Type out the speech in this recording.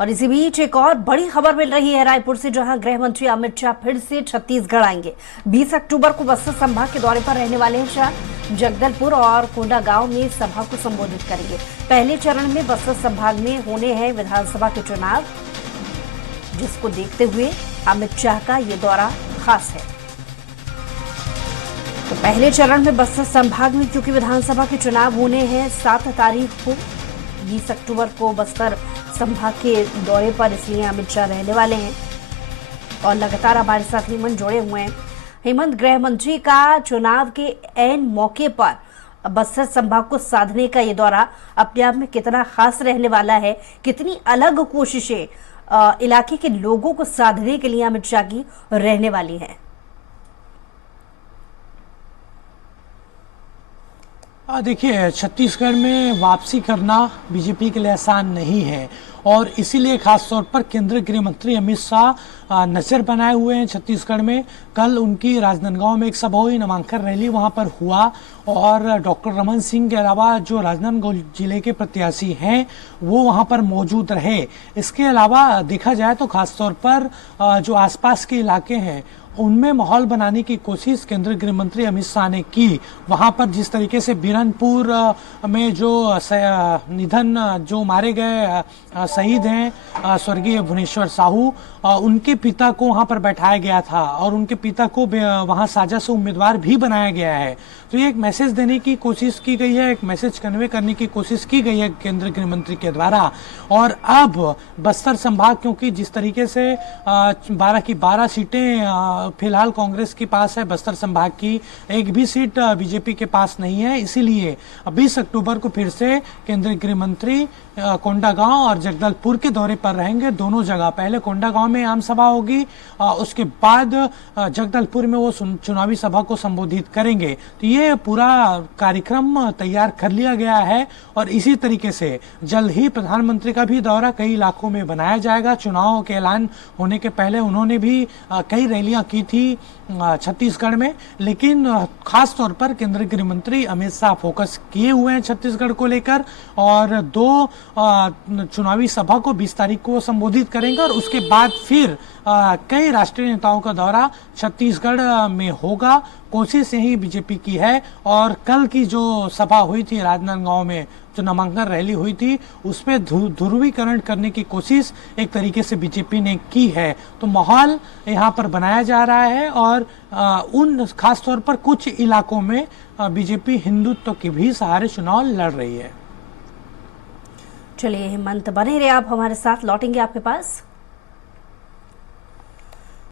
और इसी बीच एक और बड़ी खबर मिल रही है रायपुर से, जहां गृह मंत्री अमित शाह फिर से छत्तीसगढ़ आएंगे। 20 अक्टूबर को बस्तर संभाग के दौरे पर रहने वाले हैं शाह। जगदलपुर और कोंडागांव में सभा को संबोधित करेंगे। पहले चरण में बस्तर संभाग में होने हैं विधानसभा के चुनाव, जिसको देखते हुए अमित शाह का ये दौरा खास है। तो पहले चरण में बस्तर संभाग में क्योंकि विधानसभा के चुनाव होने हैं 7 तारीख को, 20 अक्टूबर को बस्तर संभाग के दौरे पर, इसलिए अमित शाह रहने वाले हैं। और लगातार हमारे साथ हेमंत जुड़े हुए हैं। हेमंत, गृह मंत्री का चुनाव के ऐन मौके पर बस्तर संभाग को साधने का ये दौरा अपने आप में कितना खास रहने वाला है? कितनी अलग कोशिशें इलाके के लोगों को साधने के लिए अमित शाह की रहने वाली है? देखिए, छत्तीसगढ़ में वापसी करना बीजेपी के लिए आसान नहीं है और इसीलिए खास तौर पर केंद्रीय गृह मंत्री अमित शाह नजर बनाए हुए हैं छत्तीसगढ़ में। कल उनकी राजनांदगांव में एक सभा हुई, नामांकन रैली वहां पर हुआ और डॉक्टर रमन सिंह के अलावा जो राजनांदगांव जिले के प्रत्याशी हैं वो वहां पर मौजूद रहे। इसके अलावा देखा जाए तो खासतौर पर जो आसपास के इलाके हैं उनमें माहौल बनाने की कोशिश केंद्रीय गृह मंत्री अमित शाह ने की। वहां पर जिस तरीके से बिरनपुर में जो जो मारे गए शहीद हैं स्वर्गीय भुवनेश्वर साहू, उनके पिता को वहां पर बैठाया गया था और उनके पिता को वहां साझा से उम्मीदवार भी बनाया गया है। तो ये एक मैसेज देने की कोशिश की गई है, एक मैसेज कन्वे करने की कोशिश की गई है केंद्रीय गृह मंत्री के द्वारा। और अब बस्तर संभाग, क्योंकि जिस तरीके से 12 की 12 सीटें फिलहाल कांग्रेस के पास है, बस्तर संभाग की एक भी सीट बीजेपी के पास नहीं है, इसीलिए 20 अक्टूबर को फिर से केंद्रीय गृह मंत्री कोंडागांव और जगदलपुर के दौरे पर रहेंगे। दोनों जगह, पहले कोंडागांव में आम सभा होगी, उसके बाद जगदलपुर में वो चुनावी सभा को संबोधित करेंगे। तो ये पूरा कार्यक्रम तैयार कर लिया गया है और इसी तरीके से जल्द ही प्रधानमंत्री का भी दौरा कई इलाकों में बनाया जाएगा। चुनाव के ऐलान होने के पहले उन्होंने भी कई रैलियां की थी छत्तीसगढ़ में, लेकिन खास तौर पर केंद्रीय गृह मंत्री अमित शाह फोकस किए हुए हैं छत्तीसगढ़ को लेकर और 2 चुनावी सभा को 20 तारीख को संबोधित करेंगे और उसके बाद फिर कई राष्ट्रीय नेताओं का दौरा छत्तीसगढ़ में होगा। कोशिश यही बीजेपी की है और कल की जो सभा हुई थी राजनांदगांव में, जो नामांकन रैली हुई थी, उसमें ध्रुवीकरण करने की कोशिश एक तरीके से बीजेपी ने की है। तो माहौल यहाँ पर बनाया जा रहा है और उन खास तौर पर कुछ इलाकों में बीजेपी हिंदुत्व के भी सहारे चुनाव लड़ रही है। चलिए हेमंत, बने रहे आप हमारे साथ, लौटेंगे आपके पास।